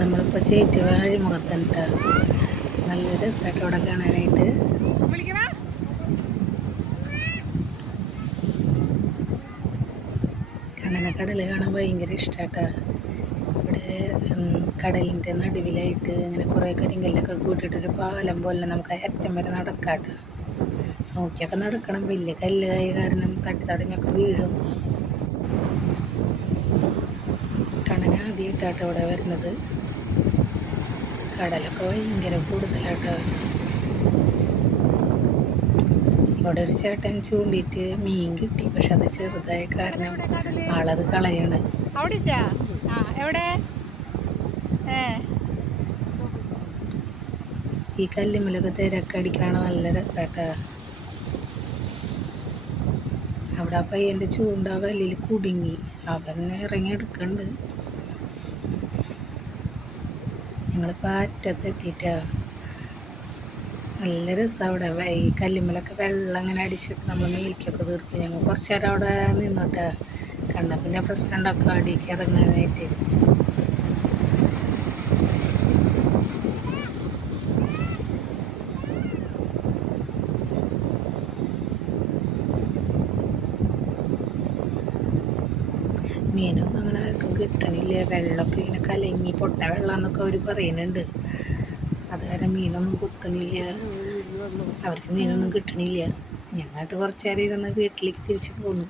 നമ്മളിപ്പോൾ ചേറ്റ് അഴിമുഖത്തുണ്ട നല്ല രസമായിട്ട് അവിടെ കാണാനായിട്ട്. കടൽ കാണാൻ ഭയങ്കര ഇഷ്ടമാട്ടാ. ഇവിടെ കടലിൻ്റെ നടുവിലായിട്ട് ഇങ്ങനെ കുറേ കരിങ്കല്ലൊക്കെ കൂട്ടിയിട്ടൊരു പാലം പോലെ നമുക്ക് അറ്റം വരെ നടക്കാട്ടാ. നോക്കിയൊക്കെ നടക്കണം, വലിയ കല്ലായ കാരണം തടഞ്ഞൊക്കെ വീഴും. കണ്ണൻ ആദ്യമായിട്ടാട്ടോ ഇവിടെ വരുന്നത്. കടലൊക്കെ ഭയങ്കര കൂടുതലാട്ടോ. ഇവിടെ ഒരു ചേട്ടൻ ചൂണ്ടിയിട്ട് മീൻ കിട്ടി, പക്ഷെ അത് ചെറുതായ കാരണം ആളത് കളയാണ്. ഈ കല്ലുമ്മലൊക്കെ തിരക്കടിക്കണ നല്ല രസാട്ടാ. അവിടെ ആ പയ്യൻ്റെ ചൂണ്ട കല്ലിൽ കുടുങ്ങി, അവൻ ഇറങ്ങി എടുക്കണ്ട്. ഞങ്ങളിപ്പോൾ അറ്റത്തെത്തിയിട്ടാ. നല്ല രസം അവിടെ. ഈ കല്ലുമ്മലൊക്കെ വെള്ളം ഇങ്ങനെ അടിച്ചിട്ട് നമ്മൾ മേലിക്കൊക്കെ തീർക്കും. ഞങ്ങൾ കുറച്ച് നേരം അവിടെ നിന്നോട്ടാ. കണ്ട പിന്നെ പ്രശ്നം ഉണ്ടാക്കുക അടിക്ക് ഇറങ്ങാനായിട്ട്. മീനൊന്നും അങ്ങനെ ആർക്കും കിട്ടണില്ല. വെള്ളമൊക്കെ ഇങ്ങനെ കലങ്ങി പൊട്ട വെള്ളം എന്നൊക്കെ അവർ പറയുന്നുണ്ട്. അത് കാരണം മീനൊന്നും കുത്തണില്ല, അവർക്ക് മീനൊന്നും കിട്ടണില്ല. ഞങ്ങോട്ട് കുറച്ച് നേരം ഇരുന്ന് വീട്ടിലേക്ക് തിരിച്ചു പോന്നു.